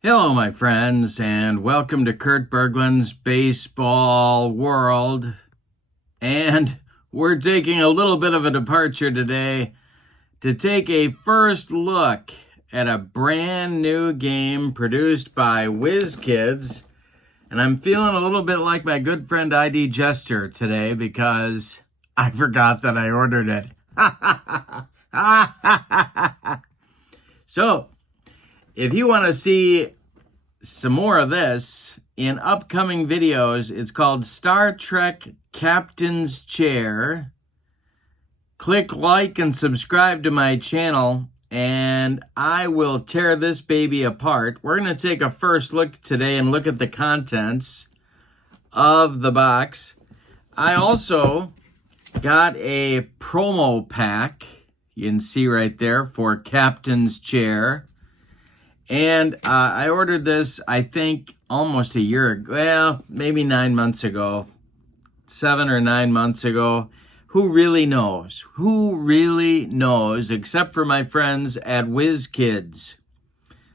Hello, my friends, and welcome to Kurt Berglund's Baseball World. And we're taking a little bit of a departure today to take a first look at a brand new game produced by WIZKIDS. And I'm feeling a little bit like my good friend ID Jester today because I forgot that I ordered it. So, if you want to see some more of this in upcoming videos, it's called Star Trek Captain's Chair. Click like and subscribe to my channel, and I will tear this baby apart. We're going to take a first look today and look at the contents of the box. I also got a promo pack, you can see right there, for Captain's Chair. And I ordered this, I think, almost a year ago. Well, maybe 9 months ago. 7 or 9 months ago. Who really knows? Who really knows, except for my friends at WIZKIDS?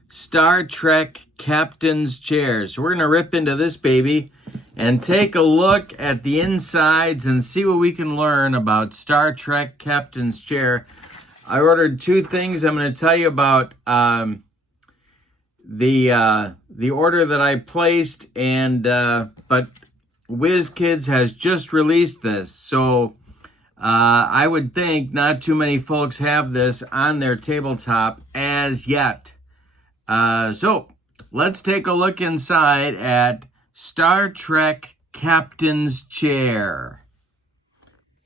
Star Trek Captain's Chair. So we're going to rip into this baby and take a look at the insides and see what we can learn about Star Trek Captain's Chair. I ordered two things I'm going to tell you about. The order that I placed, and but WIZKIDS has just released this, so I would think not too many folks have this on their tabletop as yet. So let's take a look inside at Star Trek Captain's Chair.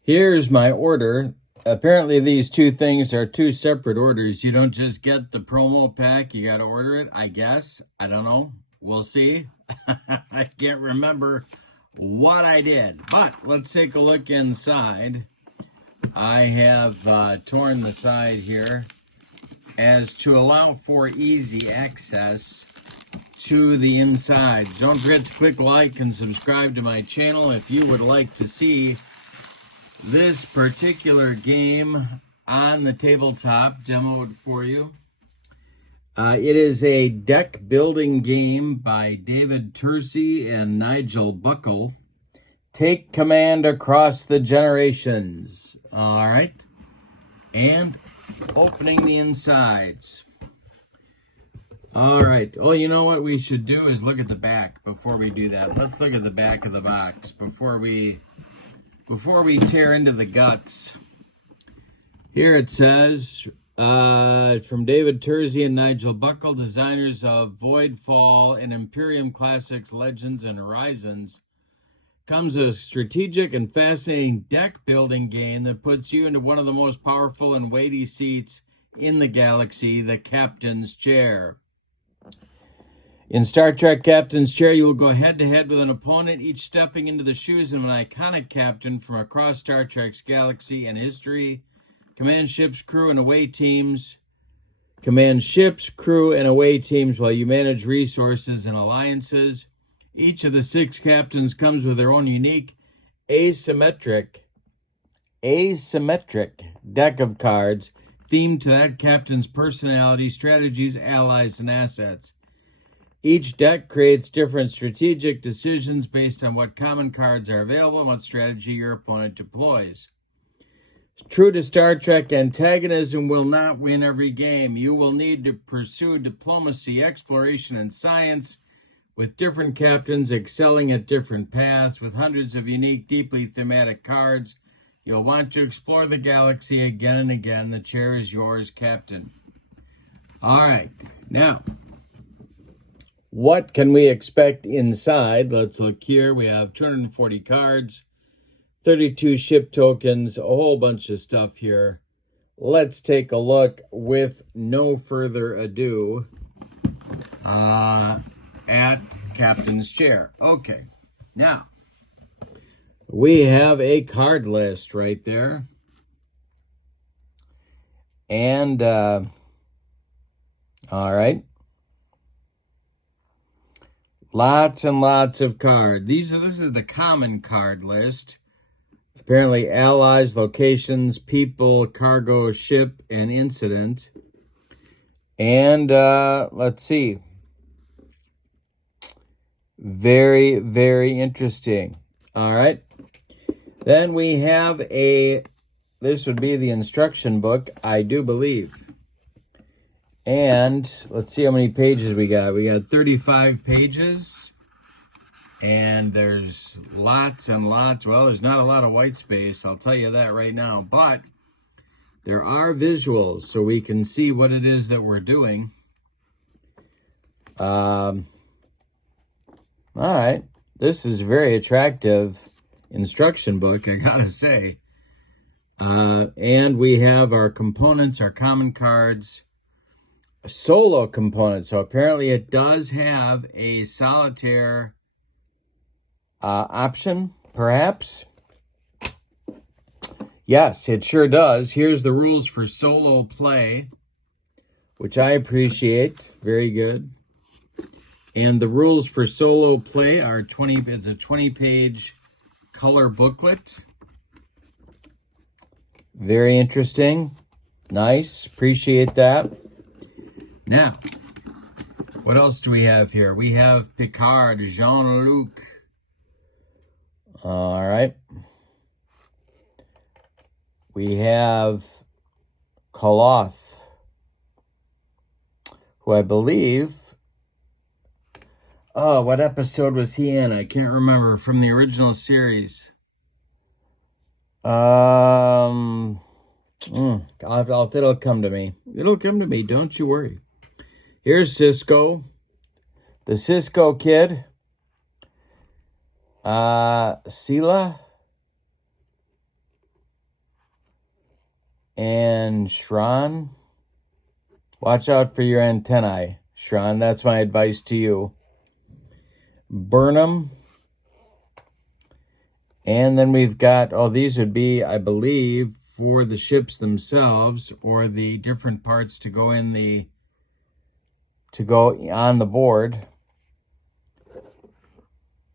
Here's my order. Apparently these two things are two separate orders. You don't just get the promo pack, you got to order it, I guess. I don't know. We'll see. I can't remember what I did. But let's take a look inside. I have torn the side here as to allow for easy access to the inside. Don't forget to click like and subscribe to my channel if you would like to see this particular game on the tabletop demoed for you. It is a deck building game by David Tersey and Nigel Buckle. Take command across the generations. All right. And opening the insides. All right. Oh, you know what we should do is look at the back before we do that. Let's look at the back of the box before we tear into the guts. Here it says, from David Tersey and Nigel Buckle, designers of Voidfall and Imperium Classics Legends and Horizons, comes a strategic and fascinating deck building game that puts you into one of the most powerful and weighty seats in the galaxy, the Captain's Chair. In Star Trek Captain's Chair, you will go head-to-head with an opponent, each stepping into the shoes of an iconic captain from across Star Trek's galaxy and history. Command ships, crew, and away teams. Command ships, crew, and away teams while you manage resources and alliances. Each of the 6 captains comes with their own unique asymmetric deck of cards themed to that captain's personality, strategies, allies, and assets. Each deck creates different strategic decisions based on what common cards are available and what strategy your opponent deploys. True to Star Trek, antagonism will not win every game. You will need to pursue diplomacy, exploration, and science, with different captains excelling at different paths. With hundreds of unique, deeply thematic cards, you'll want to explore the galaxy again and again. The chair is yours, Captain. All right, now, what can we expect inside? Let's look here. We have 240 cards, 32 ship tokens, a whole bunch of stuff here. Let's take a look with no further ado at Captain's Chair. Okay, now we have a card list right there. And, all right. Lots and lots of cards. This is the common card list. Apparently allies, locations, people, cargo, ship, and incident. And let's see. Very, very interesting. All right. Then we have this would be the instruction book, I do believe. And let's see how many pages we got. We got 35 pages. And there's lots and lots. Well, there's not a lot of white space, I'll tell you that right now. But there are visuals, so we can see what it is that we're doing. All right. This is a very attractive instruction book, I gotta say. And we have our components, our common cards, solo components. So apparently it does have a solitaire option, perhaps. Yes, it sure does. Here's the rules for solo play, which I appreciate. Very good. And the rules for solo play are it's a 20-page color booklet. Very interesting. Nice. Appreciate that. Now, what else do we have here? We have Picard, Jean-Luc. All right. We have Koloth, who I believe... Oh, what episode was he in? I can't remember. From the original series. It'll come to me. It'll come to me. Don't you worry. Here's Cisco. The Cisco kid. Sela. And Shran. Watch out for your antennae, Shran. That's my advice to you. Burnham. And then we've got, these would be, I believe, for the ships themselves or the different parts to go on the board.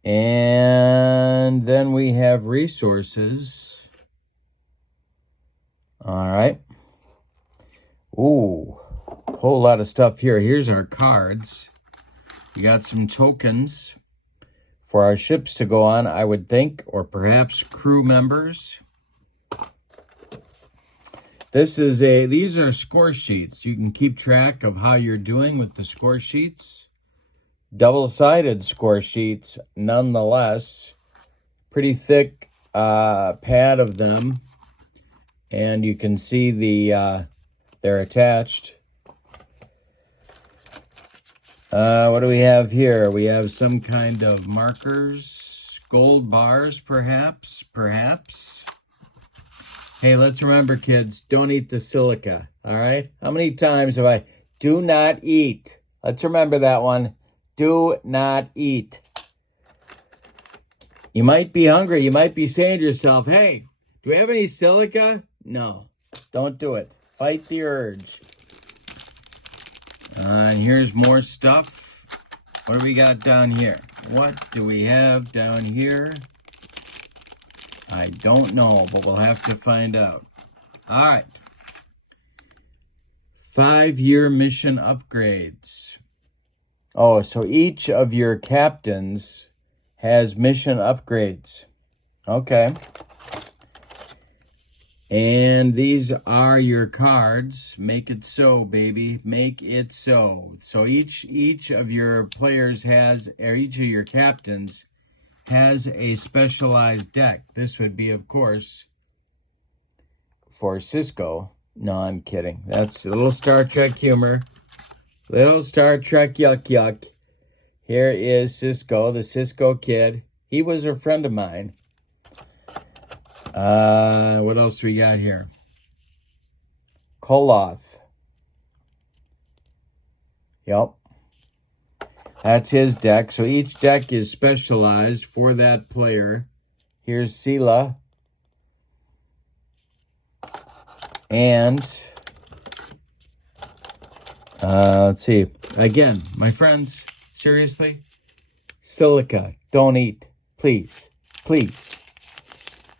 And then we have resources. All right. Ooh, whole lot of stuff here. Here's our cards. You got some tokens for our ships to go on, I would think, or perhaps crew members. These are score sheets. You can keep track of how you're doing with the score sheets. Double-sided score sheets, nonetheless. Pretty thick pad of them. And you can see they're attached. What do we have here? We have some kind of markers, gold bars, perhaps. Hey, let's remember, kids, don't eat the silica, all right? How many times have I, do not eat. Let's remember that one. Do not eat. You might be hungry. You might be saying to yourself, hey, do we have any silica? No, don't do it. Fight the urge. And here's more stuff. What do we got down here? What do we have down here? I don't know, but we'll have to find out. All right. 5-year mission upgrades. Oh, so each of your captains has mission upgrades. Okay. And these are your cards. Make it so, baby. Make it so. So each of your players or each of your captains has a specialized deck. This would be, of course, for Cisco. No, I'm kidding. That's a little Star Trek humor. Little Star Trek yuck. Here is Cisco, the Cisco kid. He was a friend of mine. What else we got here? Koloth. Yep. That's his deck. So each deck is specialized for that player. Here's Sela. And let's see. Again, my friends, seriously, silica, don't eat. Please.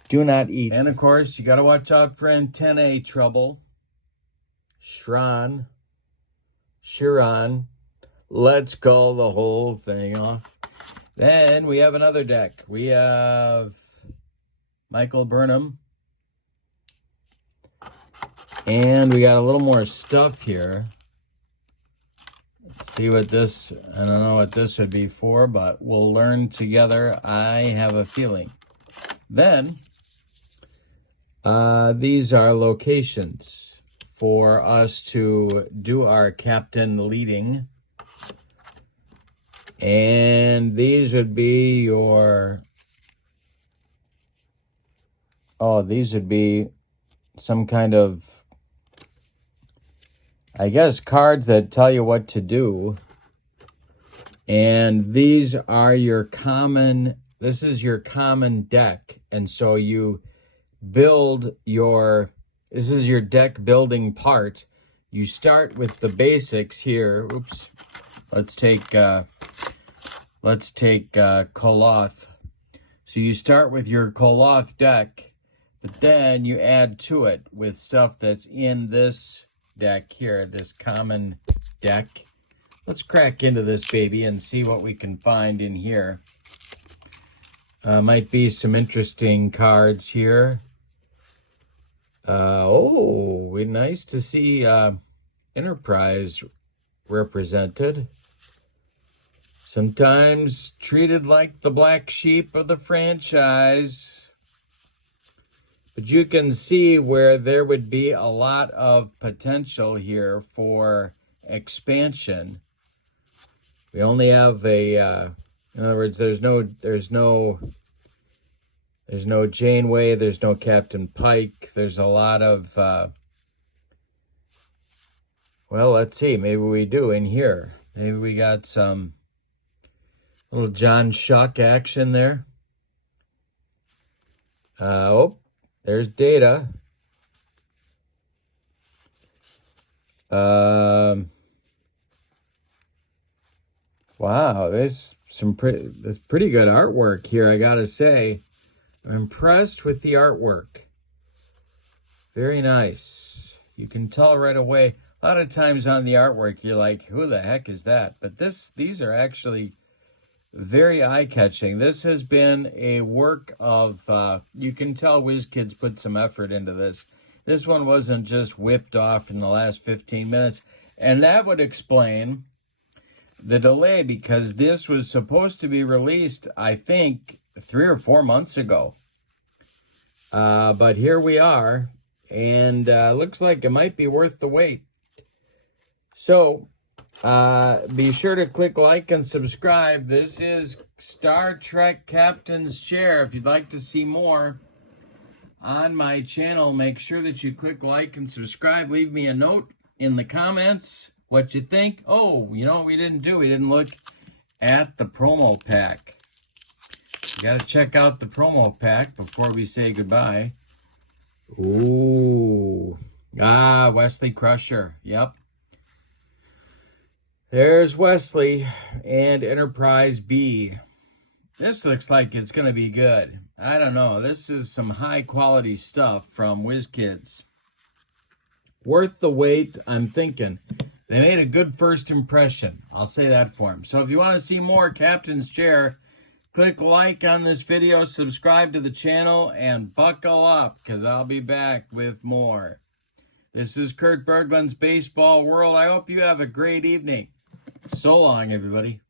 Do not eat. And of course, you got to watch out for antennae trouble. Shran. Let's call the whole thing off. Then we have another deck. We have Michael Burnham. And we got a little more stuff here. Let's see what this, I don't know what this would be for, but we'll learn together. I have a feeling. Then, these are locations for us to do our captain leading. And these would be your, these would be some kind of, I guess, cards that tell you what to do. And these are your common, this is your common deck. And so you build your, this is your deck building part. You start with the basics here. Oops. Let's take Koloth. So you start with your Koloth deck, but then you add to it with stuff that's in this deck here, this common deck. Let's crack into this baby and see what we can find in here. Might be some interesting cards here. Nice to see Enterprise represented. Sometimes treated like the black sheep of the franchise. But you can see where there would be a lot of potential here for expansion. We only have a, in other words, there's no Janeway, there's no Captain Pike. There's a lot of, well, let's see, maybe we do in here. Maybe we got some little John Shuck action there. There's Data. Wow, there's pretty good artwork here, I gotta say. I'm impressed with the artwork. Very nice. You can tell right away. A lot of times on the artwork, you're like, who the heck is that? But these are actually very eye-catching. This has been a work of, you can tell WIZKIDS put some effort into this. This one wasn't just whipped off in the last 15 minutes. And that would explain the delay, because this was supposed to be released, I think, 3 or 4 months ago. But here we are, and looks like it might be worth the wait. So, be sure to click like and subscribe. This is Star Trek Captain's Chair. If you'd like to see more on my channel, make sure that you click like and subscribe. Leave me a note in the comments what you think. Oh, you know what we didn't do? We didn't look at the promo pack. You got to check out the promo pack before we say goodbye. Ooh. Wesley Crusher. Yep. There's Wesley and Enterprise B. This looks like it's going to be good. I don't know. This is some high-quality stuff from WIZKIDS. Worth the wait, I'm thinking. They made a good first impression. I'll say that for them. So if you want to see more Captain's Chair, click like on this video, subscribe to the channel, and buckle up, because I'll be back with more. This is Kurt Berglund's Baseball World. I hope you have a great evening. So long, everybody.